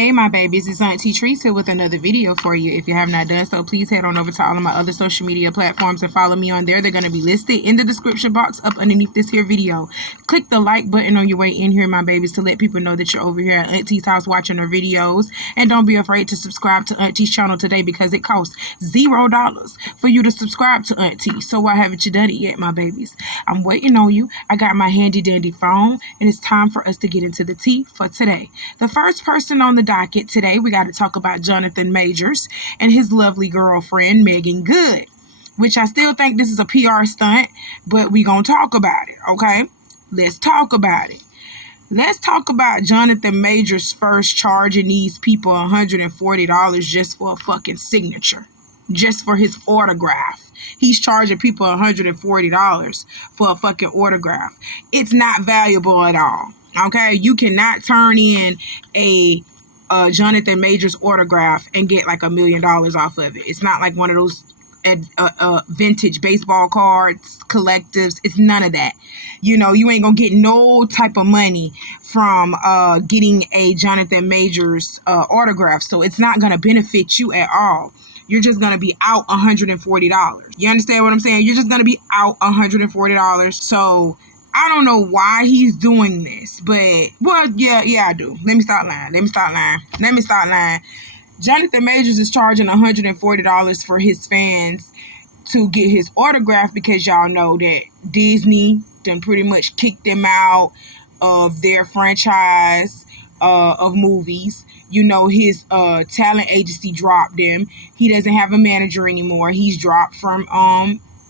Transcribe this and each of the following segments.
Hey my babies, it's Auntie Trice here with another video for you. If you have not done so, please head on over to all of my other social media platforms and follow me on there. They're going to be listed in the description box up underneath this here video. Click the like button on your way in here, my babies, to let people know that you're over here at Auntie's house watching her videos. And don't be afraid to subscribe to Auntie's channel today because it costs $0 for you to subscribe to Auntie. So why haven't you done it yet, my babies? I'm waiting on you. I got my handy dandy phone and it's time for us to get into the tea for today. The first person on the docket today, we got to talk about Jonathan Majors and his lovely girlfriend, Meagan Good, which I still think this is a PR stunt, but we gonna talk about it, okay? Let's talk about it. Let's talk about Jonathan Majors first charging these people $140 just for a fucking signature, just for his autograph. He's charging people $140 for a fucking autograph. It's not valuable at all. Okay, you cannot turn in a Jonathan Majors autograph and get like $1 million off of it. It's not like one of those vintage baseball cards, collectives. It's none of that. You know, you ain't gonna get no type of money from getting a Jonathan Majors autograph. So it's not gonna benefit you at all. You're just going to be out $140. You understand what I'm saying? You're just going to be out $140. So I don't know why he's doing this, but, well, yeah, I do. Let me start lying. Jonathan Majors is charging $140 for his fans to get his autograph because y'all know that Disney done pretty much kicked them out of their franchise of movies. You know, his talent agency dropped him. He doesn't have a manager anymore. He's dropped from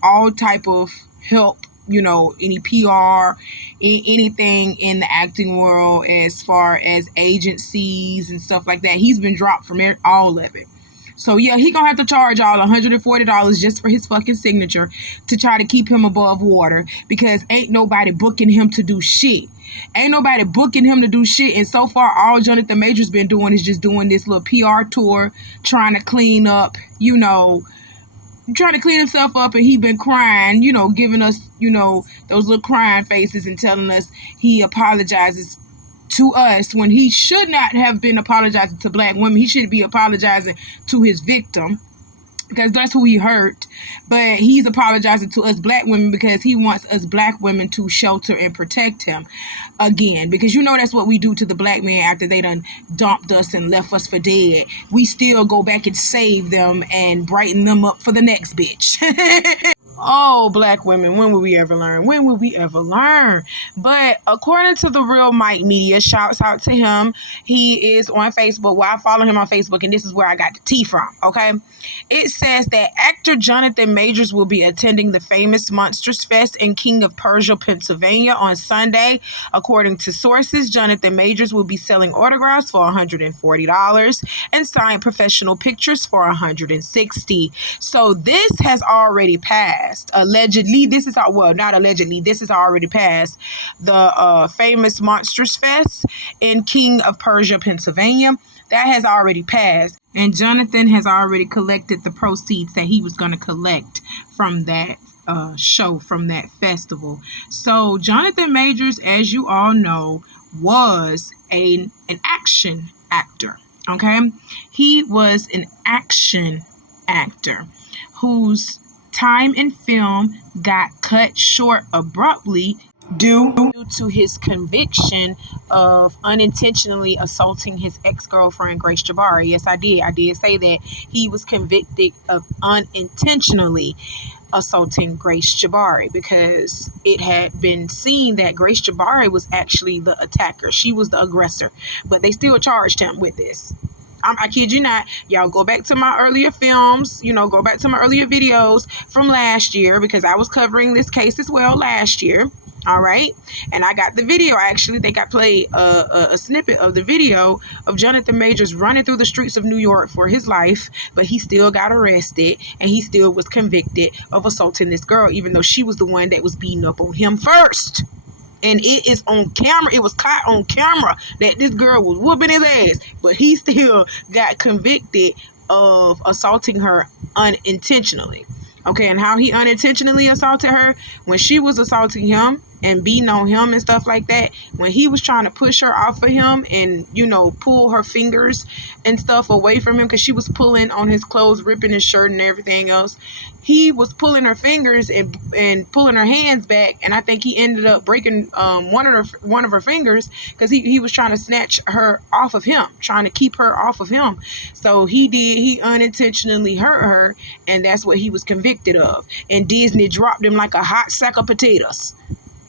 all type of help, you know, any PR, anything in the acting world as far as agencies and stuff like that. He's been dropped from all of it. So, yeah, he gonna have to charge y'all $140 just for his fucking signature to try to keep him above water because ain't nobody booking him to do shit. And so far, all Jonathan Majors been doing is just doing this little PR tour, trying to clean up, you know, trying to clean himself up, and he been crying, you know, giving us, you know, those little crying faces and telling us he apologizes to us when he should not have been apologizing to black women. He should be apologizing to his victim because that's who he hurt. But he's apologizing to us black women because he wants us black women to shelter and protect him again. Because you know that's what we do to the black men after they done dumped us and left us for dead. We still go back and save them and brighten them up for the next bitch. Oh, black women, when will we ever learn? But according to the Real Mike Media, shouts out to him. He is on Facebook. Well, I follow him on Facebook, and this is where I got the tea from, okay? It says that actor Jonathan Majors will be attending the famous Monsters Fest in King of Persia, Pennsylvania on Sunday. According to sources, Jonathan Majors will be selling autographs for $140 and signed professional pictures for $160. So this has already passed. Allegedly, this is already passed. The famous Monsters Fest in King of Persia, Pennsylvania, that has already passed. And Jonathan has already collected the proceeds that he was going to collect from that show, from that festival. So Jonathan Majors, as you all know, was an action actor. Okay, he was an action actor whose time in film got cut short abruptly due to his conviction of unintentionally assaulting his ex-girlfriend Grace Jabari. Yes, I did say that he was convicted of unintentionally assaulting Grace Jabari because it had been seen that Grace Jabari was actually the attacker. She was the aggressor, but they still charged him with this. I kid you not. Y'all go back to my earlier films, you know, go back to my earlier videos from last year because I was covering this case as well last year. All right. And I got the video. I actually think I played a snippet of the video of Jonathan Majors running through the streets of New York for his life, but he still got arrested and he still was convicted of assaulting this girl, even though she was the one that was beating up on him first. And it is on camera. It was caught on camera that this girl was whooping his ass. But he still got convicted of assaulting her unintentionally. Okay, and how he unintentionally assaulted her? When she was assaulting him, and beating on him and stuff like that, when he was trying to push her off of him and, you know, pull her fingers and stuff away from him, because she was pulling on his clothes, ripping his shirt and everything else, he was pulling her fingers and pulling her hands back, and I think he ended up breaking one of her fingers, because he was trying to snatch her off of him, trying to keep her off of him. So he unintentionally hurt her, and that's what he was convicted of. And Disney dropped him like a hot sack of potatoes.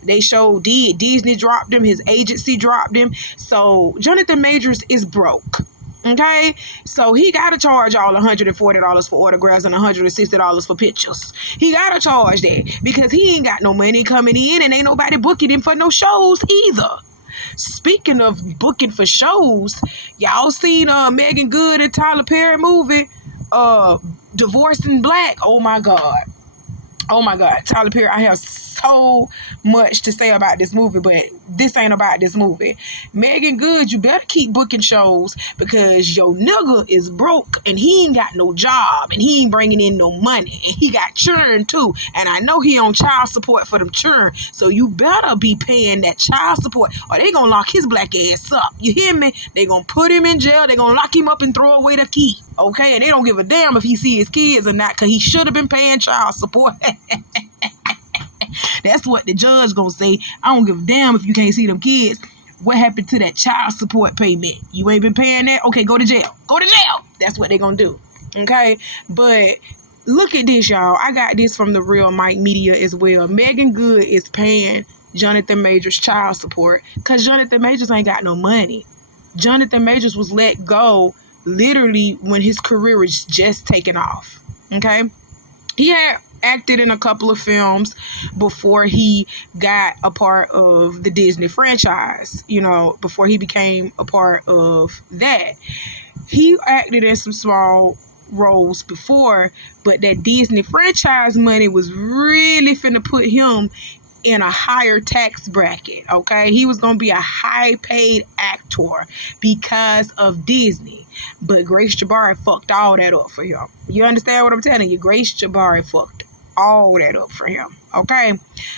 They showed Disney dropped him, his agency dropped him. So Jonathan Majors is broke. Okay, so he got to charge all $140 for autographs and $160 for pictures. He got to charge that because he ain't got no money coming in, and ain't nobody booking him for no shows either. Speaking of booking for shows, y'all seen Meagan Good and Tyler Perry movie, Divorced in Black? Oh my God, Tyler Perry, I have so much to say about this movie, but this ain't about this movie. Meagan Good, you better keep booking shows, because your nigga is broke and he ain't got no job and he ain't bringing in no money, and he got churn too, and I know he on child support for them churn, so you better be paying that child support or they gonna lock his black ass up. You hear me? They gonna put him in jail, they gonna lock him up and throw away the key, okay? And they don't give a damn if he see his kids or not, because he should have been paying child support. That's what the judge gonna say. I don't give a damn if you can't see them kids. What happened to that child support payment? You ain't been paying that? Okay, go to jail. Go to jail. That's what they gonna do. Okay? But look at this, y'all. I got this from the Real Mike Media as well. Meagan Good is paying Jonathan Majors child support because Jonathan Majors ain't got no money. Jonathan Majors was let go literally when his career was just taking off. Okay? He had acted in a couple of films before he got a part of the Disney franchise, you know, before he became a part of that. He acted in some small roles before, but that Disney franchise money was really finna put him in a higher tax bracket, okay? He was going to be a high-paid actor because of Disney. But Grace Jabari fucked all that up for him. You understand what I'm telling you? Grace Jabari fucked all that up for him, okay?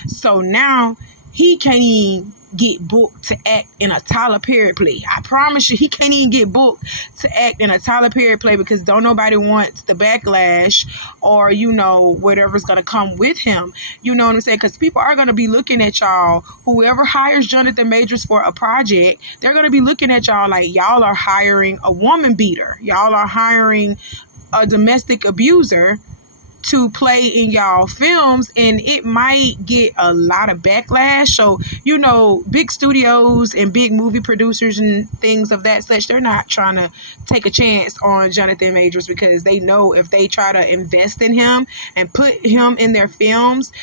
So now he can't even get booked to act in a Tyler Perry play. I promise you, he can't even get booked to act in a Tyler Perry play because don't nobody wants the backlash or, you know, whatever's going to come with him. You know what I'm saying? Because people are going to be looking at y'all. Whoever hires Jonathan Majors for a project, they're going to be looking at y'all like y'all are hiring a woman beater. Y'all are hiring a domestic abuser to play in y'all films, and it might get a lot of backlash. So, you know, big studios and big movie producers and things of that such, they're not trying to take a chance on Jonathan Majors because they know if they try to invest in him and put him in their films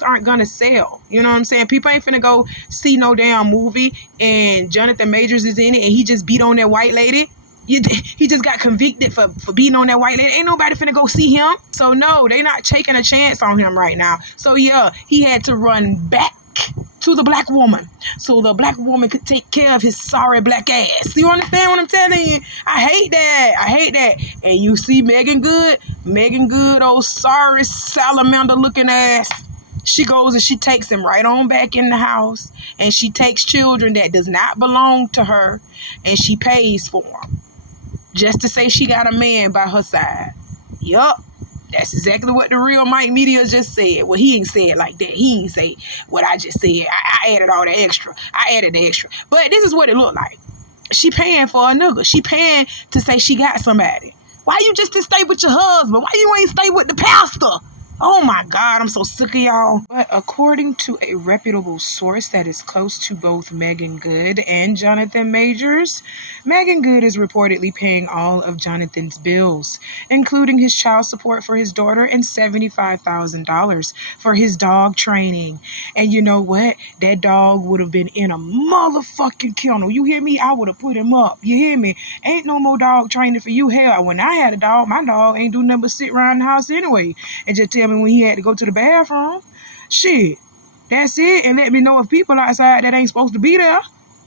aren't gonna sell. You know what I'm saying? People ain't finna go see no damn movie and Jonathan Majors is in it and he just beat on that white lady. He just got convicted for beating on that white lady. Ain't nobody finna go see him. So no, they not taking a chance on him right now. So yeah, he had to run back to the black woman so the black woman could take care of his sorry black ass. You understand what I'm telling you? I hate that. And you see Meagan Good, old sorry salamander looking ass. She goes and she takes him right on back in the house, and she takes children that does not belong to her, and she pays for them. Just to say she got a man by her side. Yup. That's exactly what the Real Mike Media just said. Well, he ain't said like that. He ain't say what I just said. I added all the extra. But this is what it looked like. She paying for a nigga. She paying to say she got somebody. Why you just to stay with your husband? Why you ain't stay with the pastor? Oh my God, I'm so sick of y'all. But according to a reputable source that is close to both Meagan Good and Jonathan Majors, Meagan Good is reportedly paying all of Jonathan's bills, including his child support for his daughter and $75,000 for his dog training. And you know what? That dog would have been in a motherfucking kennel. You hear me? I would have put him up. You hear me? Ain't no more dog training for you. Hell, when I had a dog, my dog ain't do nothing but sit around the house anyway and just tell me when he had to go to the bathroom. Shit. That's it. And let me know if people outside that ain't supposed to be there.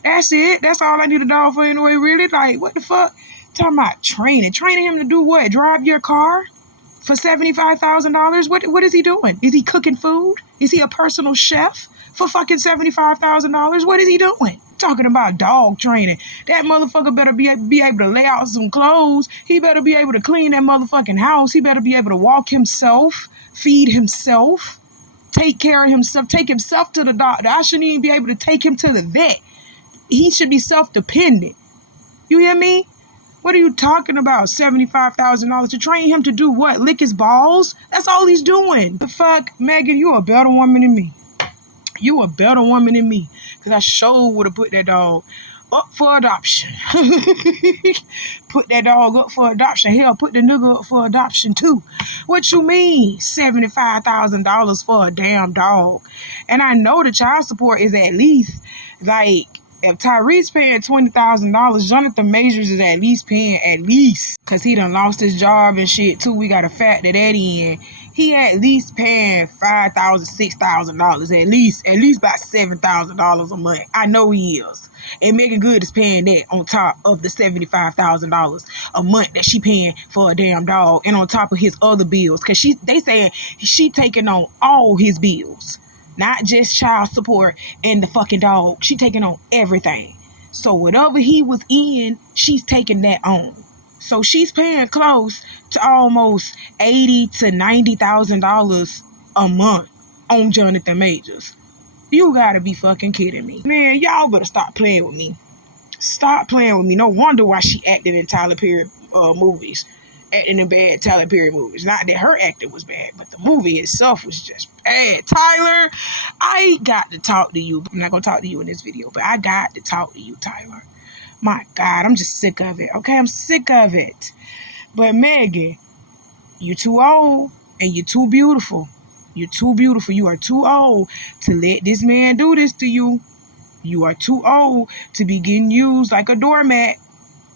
That's it. That's all I need a dog for anyway, really. Like, what the fuck? Talking about training. Training him to do what? Drive your car? for $75,000? What is he doing? Is he cooking food? Is he a personal chef for fucking $75,000? What is he doing? Talking about dog training. That motherfucker better be able to lay out some clothes. He better be able to clean that motherfucking house. He better be able to walk himself, feed himself, take care of himself, take himself to the doctor. I shouldn't even be able to take him to the vet. He should be self-dependent. You hear me? What are you talking about? $75,000 to train him to do what? Lick his balls? That's all he's doing. The fuck? Meagan, you a better woman than me. You a better woman than me. Because I sure would have put that dog up for adoption. Put that dog up for adoption. Hell, put the nigga up for adoption too. What you mean? $75,000 for a damn dog. And I know the child support is at least like, if Trice paying $20,000, Jonathan Majors is at least paying because he done lost his job and shit too. We got to factor that in. He at least paying $5,000, $6,000, at least about $7,000 a month. I know he is. And Meagan Good is paying that on top of the $75,000 a month that she paying for a damn dog, and on top of his other bills, because they saying she taking on all his bills. Not just child support and the fucking dog. She taking on everything. So whatever he was in, she's taking that on. So she's paying close to almost $80,000 to $90,000 a month on Jonathan Majors. You gotta be fucking kidding me. Man, y'all better stop playing with me. Stop playing with me. No wonder why she acted in Tyler Perry movies. Acting in bad Tyler Perry movies. Not that her acting was bad, but the movie itself was just bad. Tyler, I got to talk to you. I'm not going to talk to you in this video, but I got to talk to you, Tyler. My God, I'm just sick of it. Okay, I'm sick of it. But Meagan, you too old and you're too beautiful. You're too beautiful. You are too old to let this man do this to you. You are too old to be getting used like a doormat.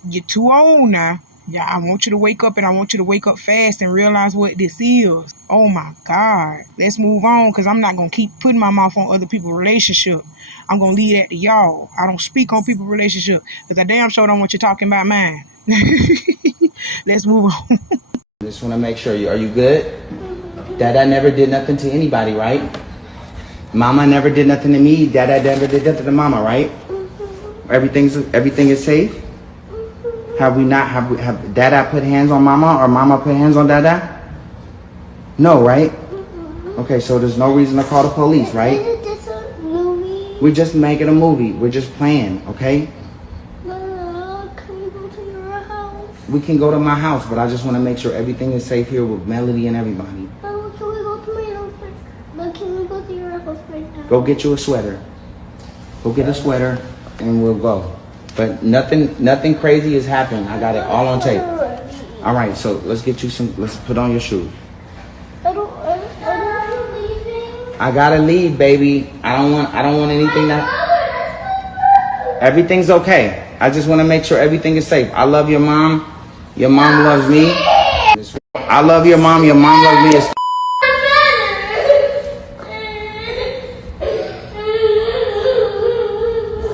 You're too old now. Yeah, I want you to wake up, and I want you to wake up fast and realize what this is. Oh my God. Let's move on, because I'm not going to keep putting my mouth on other people's relationship. I'm going to leave that to y'all. I don't speak on people's relationship, because I damn sure don't want you talking about mine. Let's move on. Just want to make sure, are you good? Dada never did nothing to anybody, right? Mama never did nothing to me. Dada never did nothing to mama, right? Everything is safe? Have Dada put hands on Mama, or Mama put hands on Dada? No, right? Okay, so there's no reason to call the police, right? Is this a movie? We're just making a movie. We're just playing, okay? Can we go to your house? We can go to my house, but I just want to make sure everything is safe here with Melody and everybody. Can we go to my house first? But can we go to your house right now? Go get you a sweater. Go get a sweater, and we'll go. But nothing crazy has happened. I got it all on tape. All right, so let's get you some. Let's put on your shoes. Are you leaving? I gotta leave, baby. I don't want anything that. Everything's okay. I just want to make sure everything is safe. I love your mom. Your mom loves me. I love your mom. Your mom loves me.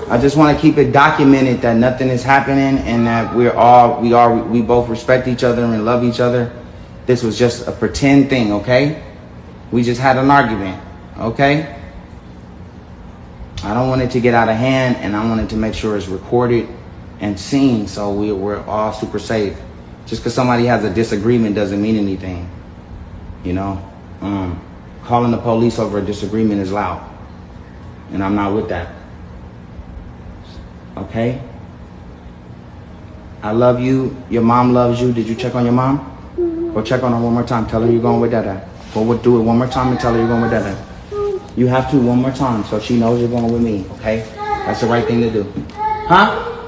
I just want to keep it documented that nothing is happening, and that we both respect each other and love each other. This was just a pretend thing, okay? We just had an argument, okay? I don't want it to get out of hand, and I wanted to make sure it's recorded and seen, so we're all super safe. Just because somebody has a disagreement doesn't mean anything, you know? Calling the police over a disagreement is loud, and I'm not with that. Okay? I love you. Your mom loves you. Did you check on your mom? Go check on her one more time. Tell her you're going with Dada. Go do it one more time and tell her you're going with Dada. You have to one more time so she knows you're going with me. Okay? That's the right thing to do. Huh?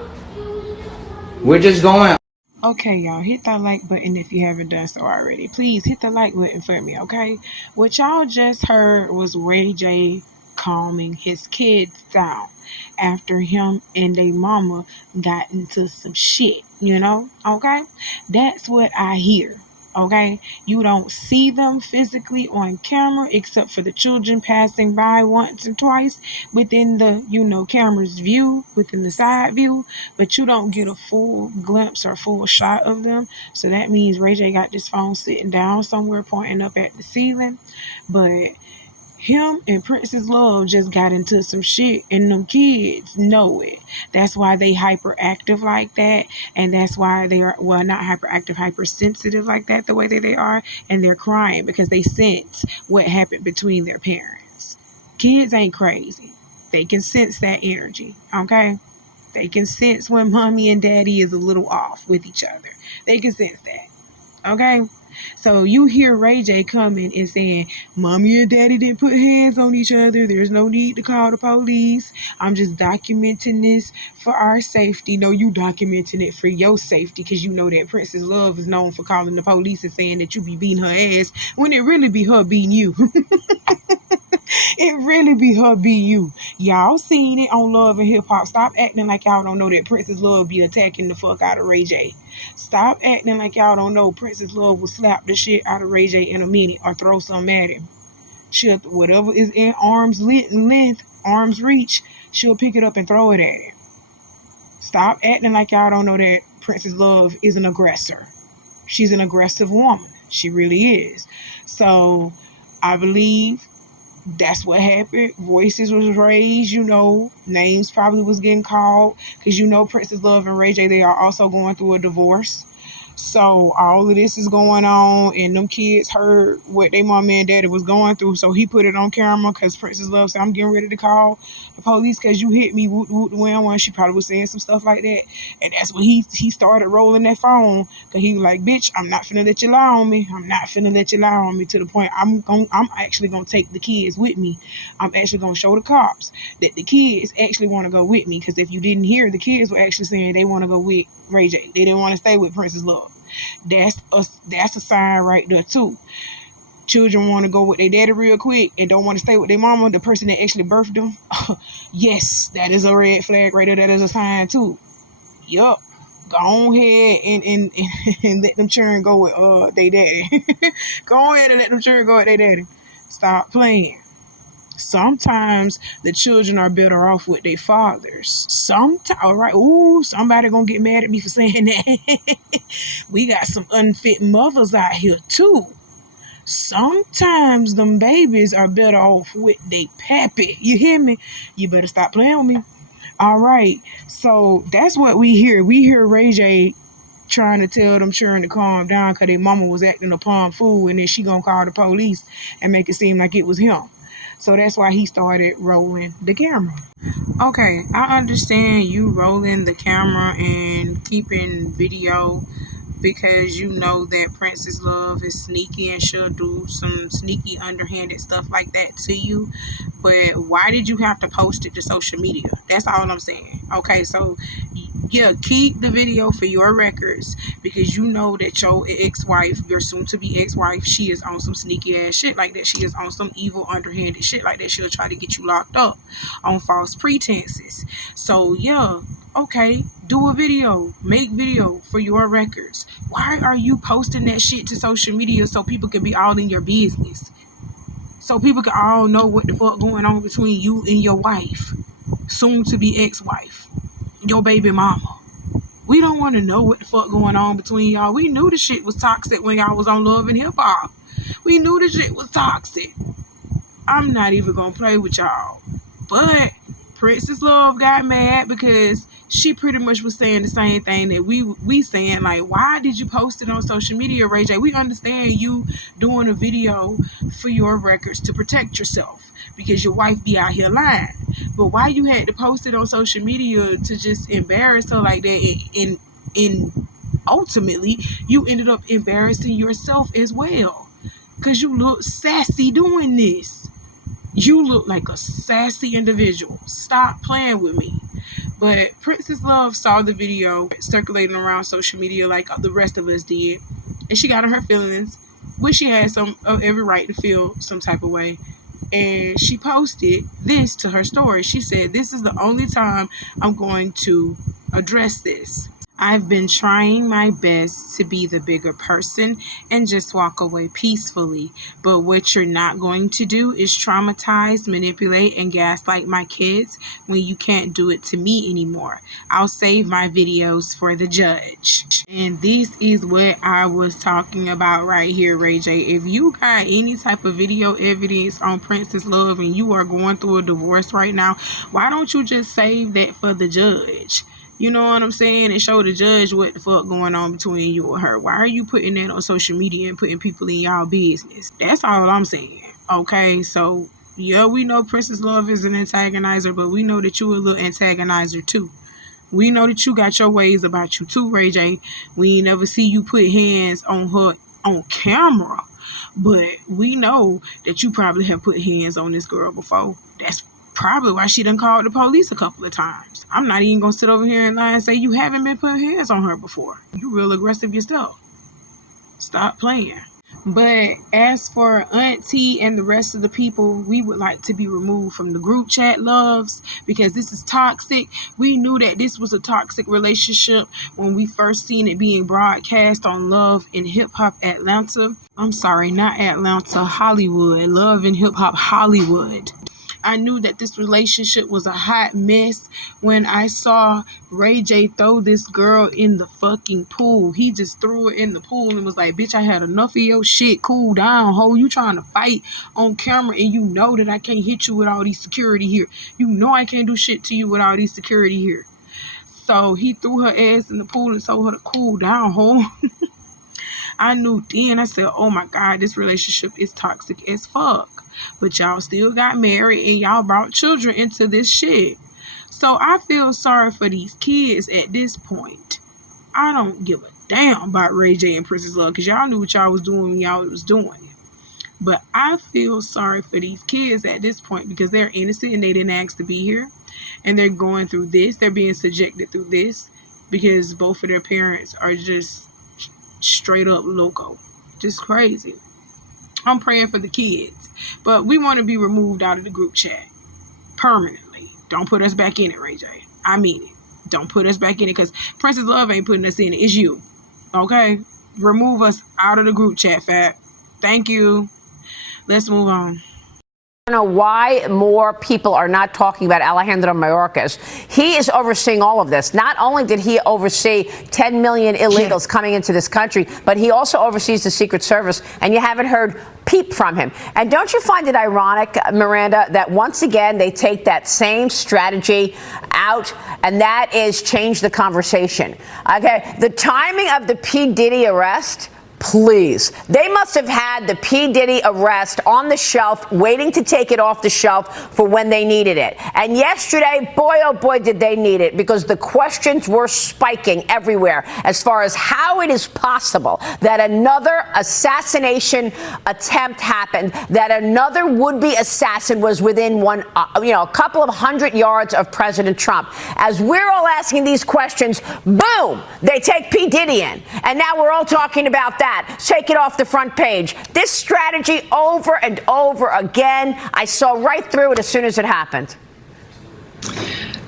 We're just going. Okay, y'all, hit that like button if you haven't done so already. Please hit the like button for me, okay? What y'all just heard was Ray J calming his kids down after him and their mama got into some shit, you know? Okay? That's what I hear. Okay, you don't see them physically on camera except for the children passing by once or twice within the, camera's view, within the side view, but you don't get a full glimpse or full shot of them. So that means Ray J got this phone sitting down somewhere pointing up at the ceiling. But him and Princess Love just got into some shit, and them kids know it. That's why they hyperactive like that, and that's why they are, well, not hyperactive, hypersensitive like that, the way that they are, and they're crying because they sense what happened between their parents. Kids ain't crazy. They can sense that energy, okay? They can sense when mommy and daddy is a little off with each other. They can sense that, okay? So you hear Ray J coming and saying, mommy and daddy didn't put hands on each other. There's no need to call the police. I'm just documenting this for our safety. No, you documenting it for your safety because you know that Princess Love is known for calling the police and saying that you be beating her ass when it really be her beating you. It really be her beating you. Y'all seen it on Love and Hip Hop. Stop acting like y'all don't know that Princess Love be attacking the fuck out of Ray J. Stop acting like y'all don't know Princess Love will slap the shit out of Ray J in a minute or throw something at him. She'll, whatever is in arm's length, arm's reach, she'll pick it up and throw it at him. Stop acting like y'all don't know that Princess Love is an aggressor. She's an aggressive woman. She really is. So I believe that's what happened. Voices was raised, names probably was getting called because Princess Love and Ray J, they are also going through a divorce. So all of this is going on, and them kids heard what their mom and daddy was going through. So he put it on camera because Princess Love said, I'm getting ready to call the police because you hit me, woot, woot, one. She probably was saying some stuff like that. And that's when he started rolling that phone because he was like, bitch, I'm not finna let you lie on me. I'm not finna let you lie on me, to the point I'm actually going to take the kids with me. I'm actually going to show the cops that the kids actually want to go with me, because if you didn't hear, the kids were actually saying they want to go with Ray J. They didn't want to stay with Princess Love. That's a sign right there too. Children want to go with their daddy real quick and don't want to stay with their mama, the person that actually birthed them. Yes, that is a red flag right there. That is a sign too. Yup. Go ahead and let them children go with their daddy. Go ahead and let them children go with their daddy. Stop playing. Sometimes the children are better off with their fathers. Sometimes, all right. Ooh, somebody gonna get mad at me for saying that. We got some unfit mothers out here too. Sometimes them babies are better off with their pappy. You hear me? You better stop playing with me. All right. So that's what we hear. We hear Ray J trying to tell them children to calm down because their mama was acting a plum fool, and then she gonna call the police and make it seem like it was him. So that's why he started rolling the camera. Okay, I understand you rolling the camera and keeping video because you know that Princess Love is sneaky and she'll do some sneaky underhanded stuff like that to you. But why did you have to post it to social media? That's all I'm saying. Okay, so yeah, keep the video for your records because you know that your ex-wife, your soon-to-be ex-wife, she is on some sneaky ass shit like that. She is on some evil underhanded shit like that. She'll try to get you locked up on false pretenses. So yeah, okay, do a video, make video for your records. Why are you posting that shit to social media so people can be all in your business? So people can all know what the fuck going on between you and your wife, soon to be ex-wife, your baby mama. We don't want to know what the fuck going on between y'all. We knew the shit was toxic when y'all was on Love and Hip Hop. We knew the shit was toxic. I'm not even gonna play with y'all. But Princess Love got mad because she pretty much was saying the same thing that we saying, like, why did you post it on social media, Ray J? We understand you doing a video for your records to protect yourself because your wife be out here lying. But why you had to post it on social media to just embarrass her like that, and ultimately you ended up embarrassing yourself as well because you look sassy doing this. You look like a sassy individual. Stop playing with me. But Princess Love saw the video circulating around social media like the rest of us did, and she got in her feelings, which she had some of every right to feel some type of way. And she posted this to her story. She said, "This is the only time I'm going to address this. I've been trying my best to be the bigger person and just walk away peacefully. But what you're not going to do is traumatize, manipulate, and gaslight my kids when you can't do it to me anymore. I'll save my videos for the judge. And this is what I was talking about right here, Ray J. If you got any type of video evidence on Princess Love and you are going through a divorce right now, why don't you just save that for the judge? You know what I'm saying? And show the judge what the fuck going on between you and her. Why are you putting that on social media and putting people in y'all business? That's all I'm saying. Okay, so yeah, we know Princess Love is an antagonizer, but we know that you a little antagonizer too. We know that you got your ways about you too, Ray J. We ain't never see you put hands on her on camera, but we know that you probably have put hands on this girl before. That's probably why she done called the police a couple of times. I'm not even gonna sit over here and lie and say you haven't been putting hands on her before. You real aggressive yourself. Stop playing. But as for Auntie and the rest of the people, we would like to be removed from the group chat, loves, because this is toxic. We knew that this was a toxic relationship when we first seen it being broadcast on Love and Hip Hop Atlanta. I'm sorry, not Atlanta, Hollywood. Love and Hip Hop Hollywood. I knew that this relationship was a hot mess when I saw Ray J throw this girl in the fucking pool. He just threw her in the pool and was like, bitch, I had enough of your shit. Cool down, ho. You trying to fight on camera and you know that I can't hit you with all these security here. You know I can't do shit to you with all these security here. So he threw her ass in the pool and told her to cool down, ho. I knew then, I said, oh my God, this relationship is toxic as fuck. But y'all still got married and y'all brought children into this shit. So I feel sorry for these kids at this point. I don't give a damn about Ray J and Princess Love because y'all knew what y'all was doing when y'all was doing it. But I feel sorry for these kids at this point because they're innocent and they didn't ask to be here. And they're going through this. They're being subjected through this because both of their parents are just straight up loco. Just crazy. I'm praying for the kids. But we want to be removed out of the group chat permanently. Don't put us back in it, Ray J. I mean it. Don't put us back in it because Princess Love ain't putting us in it. It's you. Okay? Remove us out of the group chat, Fat. Thank you. Let's move on. I don't know why more people are not talking about Alejandro Mayorkas. He is overseeing all of this. Not only did he oversee 10 million illegals coming into this country, but he also oversees the Secret Service, and you haven't heard peep from him. And don't you find it ironic, Miranda, that once again they take that same strategy out, and that is change the conversation? Okay, the timing of the P. Diddy arrest, please. They must have had the P. Diddy arrest on the shelf, waiting to take it off the shelf for when they needed it. And yesterday, boy, oh boy, did they need it, because the questions were spiking everywhere as far as how it is possible that another assassination attempt happened, that another would-be assassin was within a couple of 100 yards of President Trump. As we're all asking these questions, boom, they take P. Diddy in. And now we're all talking about that. Take it off the front page. This strategy over and over again. I saw right through it as soon as it happened.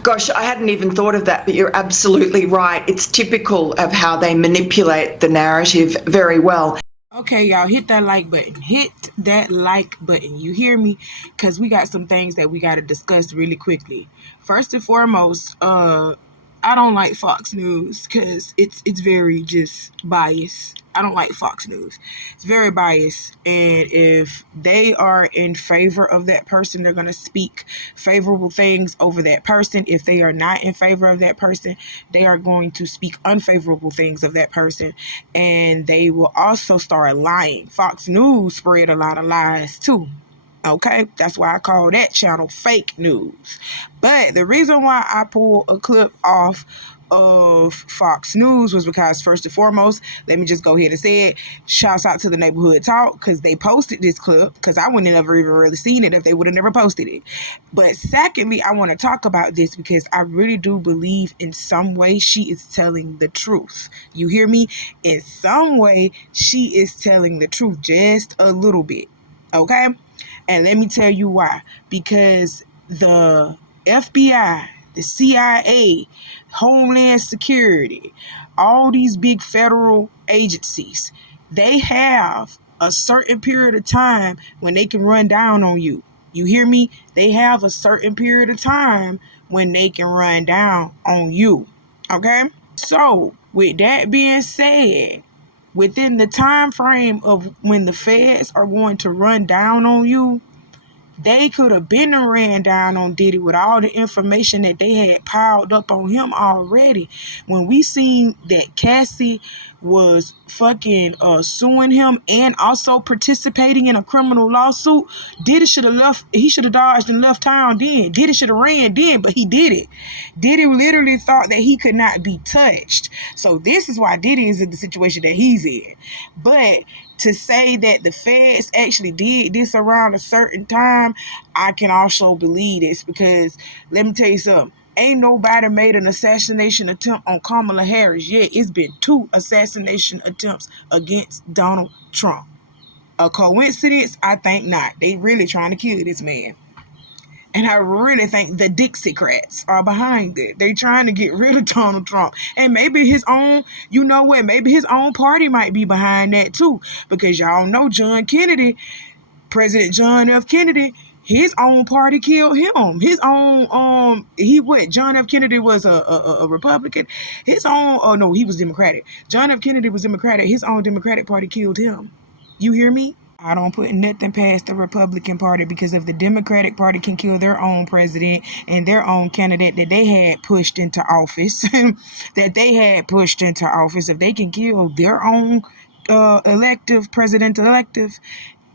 Gosh, I hadn't even thought of that, but you're absolutely right. It's typical of how they manipulate the narrative very well. Okay, y'all, hit that like button. Hit that like button. You hear me? Because we got some things that we got to discuss really quickly. First and foremost, I don't like Fox News because it's very just biased. I don't like Fox News. It's very biased. And if they are in favor of that person, they're going to speak favorable things over that person. If they are not in favor of that person, they are going to speak unfavorable things of that person. And they will also start lying. Fox News spread a lot of lies too. Okay, that's why I call that channel fake news. But the reason why I pulled a clip off of Fox News was because, first and foremost, let me just go ahead and say it, shouts out to the Neighborhood Talk, because they posted this clip, because I wouldn't have never even really seen it if they would have never posted it. But secondly, I want to talk about this because I really do believe in some way she is telling the truth. You hear me? In some way, she is telling the truth, just a little bit. Okay? And let me tell you why. Because the FBI, the CIA, Homeland Security, all these big federal agencies, they have a certain period of time when they can run down on you. You hear me? They have a certain period of time when they can run down on you. Okay? So, with that being said, within the time frame of when the feds are going to run down on you, they could have been and ran down on Diddy with all the information that they had piled up on him already. When we seen that Cassie was fucking suing him and also participating in a criminal lawsuit, Diddy should have left. He should have dodged and left town then. Diddy should have ran then, but he did it. Diddy literally thought that he could not be touched. So this is why Diddy is in the situation that he's in. But to say that the feds actually did this around a certain time, I can also believe this, because let me tell you something. Ain't nobody made an assassination attempt on Kamala Harris yet. It's been 2 assassination attempts against Donald Trump. A coincidence? I think not. They really trying to kill this man. And I really think the Dixiecrats are behind it. They trying to get rid of Donald Trump. And maybe his own, you know what, maybe his own party might be behind that too. Because y'all know John Kennedy, President John F. Kennedy, his own party killed him. His own, John F. Kennedy was a Republican. His own, oh no, he was Democratic. John F. Kennedy was Democratic. His own Democratic party killed him. You hear me? I don't put nothing past the Republican Party, because if the Democratic Party can kill their own president and their own candidate that they had pushed into office, if they can kill their own president-elective,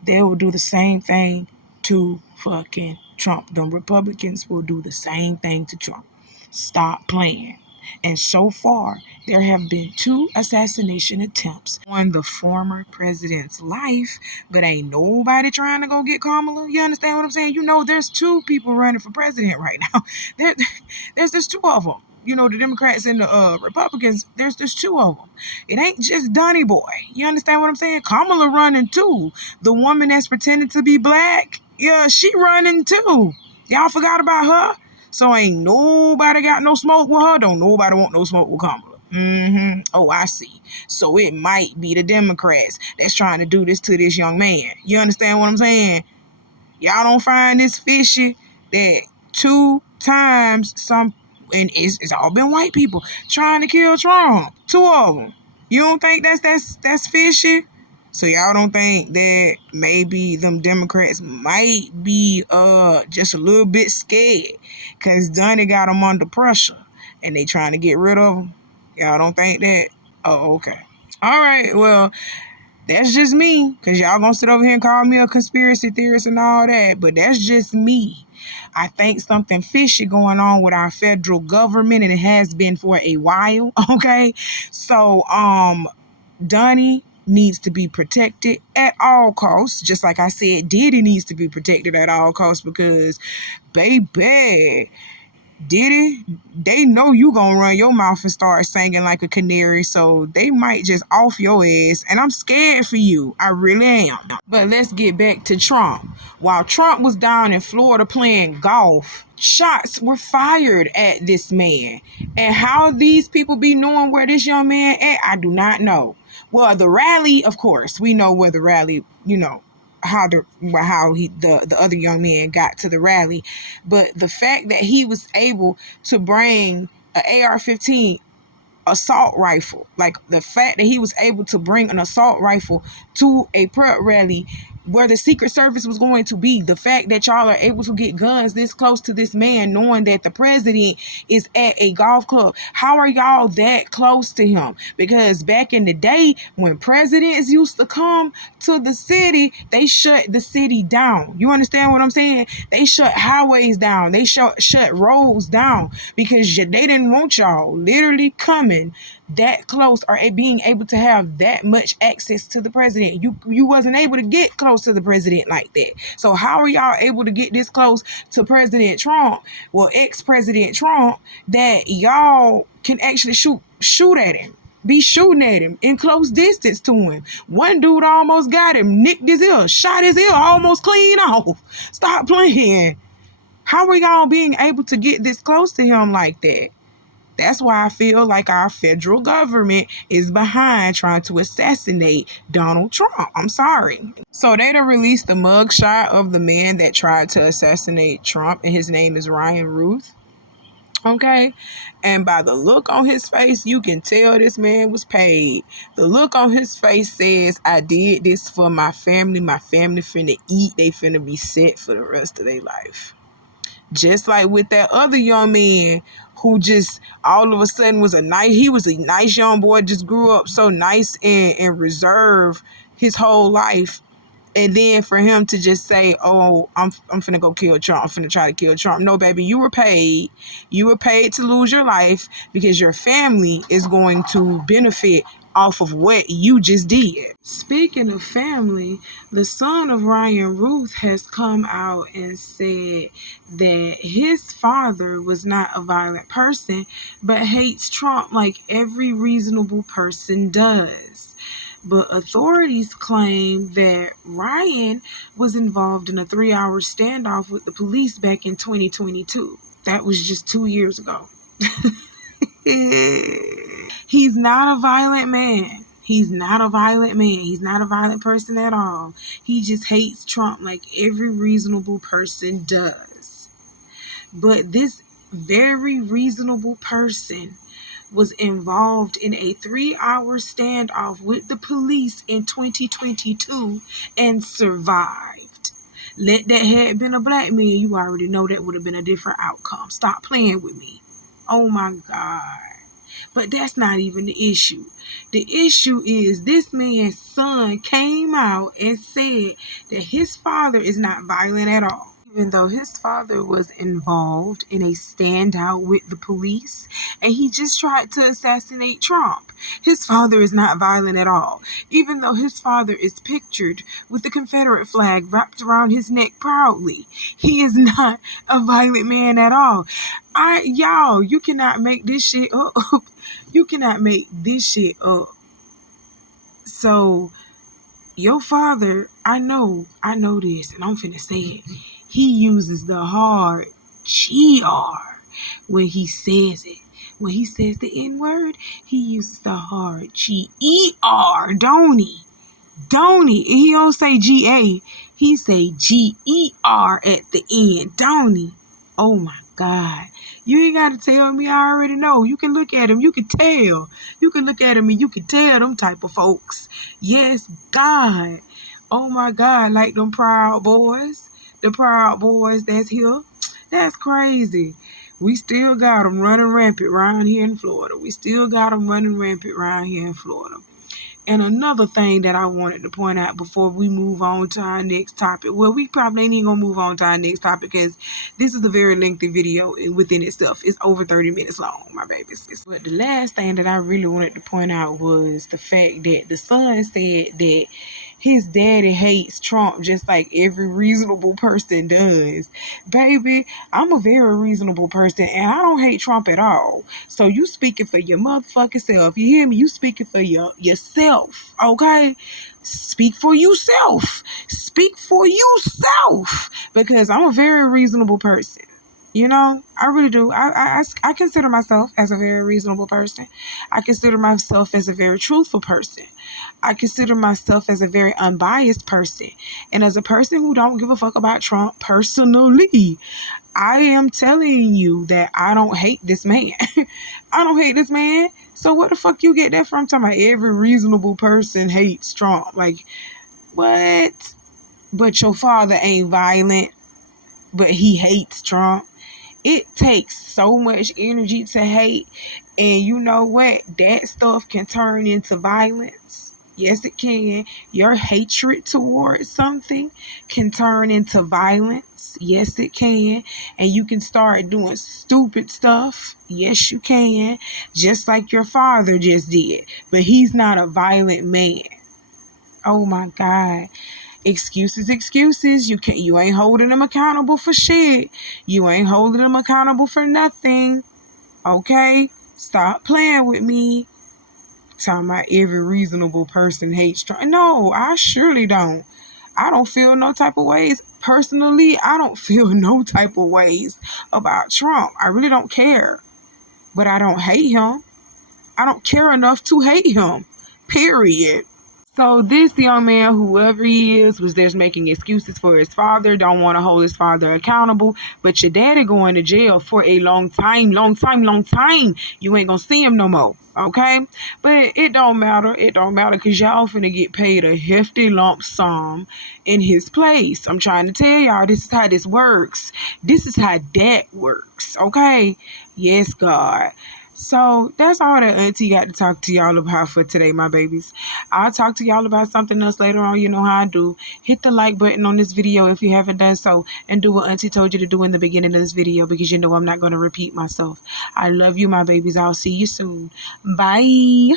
they will do the same thing to fucking Trump. The Republicans will do the same thing to Trump. Stop playing. And so far, there have been 2 assassination attempts on the former president's life, but ain't nobody trying to go get Kamala. You understand what I'm saying? You know, there's 2 people running for president right now. There's 2 of them. You know, the Democrats and the Republicans, there's 2 of them. It ain't just Donnie Boy. You understand what I'm saying? Kamala running too. The woman that's pretending to be black, yeah, she running too. Y'all forgot about her? So ain't nobody got no smoke with her. Don't nobody want no smoke with Kamala. Oh, I see. So it might be the Democrats that's trying to do this to this young man. You understand what I'm saying? Y'all don't find this fishy that 2 times and it's all been white people trying to kill Trump. 2 of them. You don't think that's fishy? So y'all don't think that maybe them Democrats might be just a little bit scared because Donnie got them under pressure and they trying to get rid of them? Y'all don't think that? Oh, okay. All right, well, that's just me, because y'all gonna sit over here and call me a conspiracy theorist and all that, but that's just me. I think something fishy going on with our federal government, and it has been for a while, okay? So, Donnie needs to be protected at all costs. Just like I said, Diddy needs to be protected at all costs, because, baby, Diddy, they know you gonna run your mouth and start singing like a canary, so they might just off your ass, and I'm scared for you. I really am. But let's get back to Trump. While Trump was down in Florida playing golf, shots were fired at this man. And how these people be knowing where this young man at, I do not know. Well, the rally, of course, we know where the rally, you know, how the other young man got to the rally, but the fact that he was able to bring an AR-15 assault rifle, like the fact that he was able to bring an assault rifle to a prep rally where the Secret Service was going to be, the fact that y'all are able to get guns this close to this man, knowing that the president is at a golf club. How are y'all that close to him? Because back in the day, when presidents used to come to the city, they shut the city down. You understand what I'm saying? They shut highways down. They shut roads down, because they didn't want y'all literally coming that close or being able to have that much access to the president. You wasn't able to get close to the president like that. So how are y'all able to get this close to President Trump, well, ex-President Trump, that y'all can actually shoot at him, be shooting at him in close distance to him? One dude almost got him, nicked his ear, shot his ear almost clean off. Stop playing. How are y'all being able to get this close to him like that? That's why I feel like our federal government is behind trying to assassinate Donald Trump. I'm sorry. So they done released the mugshot of the man that tried to assassinate Trump, and his name is Ryan Ruth. Okay, and by the look on his face, you can tell this man was paid. The look on his face says, I did this for my family. My family finna eat. They finna be set for the rest of their life. Just like with that other young man who just all of a sudden was a nice young boy, just grew up so nice and reserved his whole life. And then for him to just say, oh, I'm finna go kill Trump. I'm finna try to kill Trump. No, baby, you were paid. You were paid to lose your life because your family is going to benefit off of what you just did. Speaking of family, the son of Ryan Ruth has come out and said that his father was not a violent person, but hates Trump like every reasonable person does. But authorities claim that Ryan was involved in a 3-hour standoff with the police back in 2022. That was just 2 years ago. He's not a violent man. He's not a violent man. He's not a violent person at all. He just hates Trump like every reasonable person does. But this very reasonable person was involved in a 3-hour standoff with the police in 2022 and survived. Let that had been a black man, you already know that would have been a different outcome. Stop playing with me. Oh my God. But that's not even the issue. The issue is this man's son came out and said that his father is not violent at all. Even though his father was involved in a standout with the police and he just tried to assassinate Trump. His father is not violent at all. Even though his father is pictured with the Confederate flag wrapped around his neck proudly, he is not a violent man at all. Y'all, you cannot make this shit up. You cannot make this shit up. So, your father, I know this, and I'm finna say it. He uses the hard GR when he says it. When he says the N-word, he uses the hard GER, don't he? Don't he? And he don't say GA, he say GER at the end, don't he? Oh my God. You ain't got to tell me, I already know. You can look at him, you can tell. You can look at him and you can tell them type of folks. Yes, God. Oh my God, like them Proud Boys. The Proud Boys that's here. That's crazy. We still got them running rampant around here in Florida. And another thing that I wanted to point out before we move on to our next topic. Well, we probably ain't even going to move on to our next topic because this is a very lengthy video within itself. It's over 30 minutes long, my babies. But the last thing that I really wanted to point out was the fact that the son said that his daddy hates Trump just like every reasonable person does. Baby, I'm a very reasonable person and I don't hate Trump at all. So you speaking for your motherfucking self. You hear me? You speaking for yourself, okay? Speak for yourself. Speak for yourself. Because I'm a very reasonable person. You know, I really do. I consider myself as a very reasonable person. I consider myself as a very truthful person. I consider myself as a very unbiased person. And as a person who don't give a fuck about Trump personally, I am telling you that I don't hate this man. I don't hate this man. So what the fuck you get that from? Talking about every reasonable person hates Trump. Like, what? But your father ain't violent, but he hates Trump. It takes so much energy to hate. And you know what? That stuff can turn into violence. Yes, it can. Your hatred towards something can turn into violence. Yes, it can. And you can start doing stupid stuff. Yes, you can. Just like your father just did. But he's not a violent man. Oh my God. Excuses. You ain't holding them accountable for shit. You ain't holding them accountable for nothing. Okay? Stop playing with me. Talking about every reasonable person hates Trump. No, I surely don't. I don't feel no type of ways Personally, I don't feel no type of ways about Trump. I really don't care. But I don't hate him. I don't care enough to hate him. Period. So this young man, whoever he is, was just making excuses for his father, don't want to hold his father accountable. But your daddy going to jail for a long time. You ain't gonna see him no more. Okay? But it don't matter. It don't matter because y'all finna get paid a hefty lump sum in his place. I'm trying to tell y'all, this is how this works. This is how that works. Okay? Yes, God. So that's all that Auntie got to talk to y'all about for today, my babies. I'll talk to y'all about something else later on. You know how I do. Hit the like button on this video if you haven't done so. And do what Auntie told you to do in the beginning of this video because you know I'm not going to repeat myself. I love you, my babies. I'll see you soon. Bye.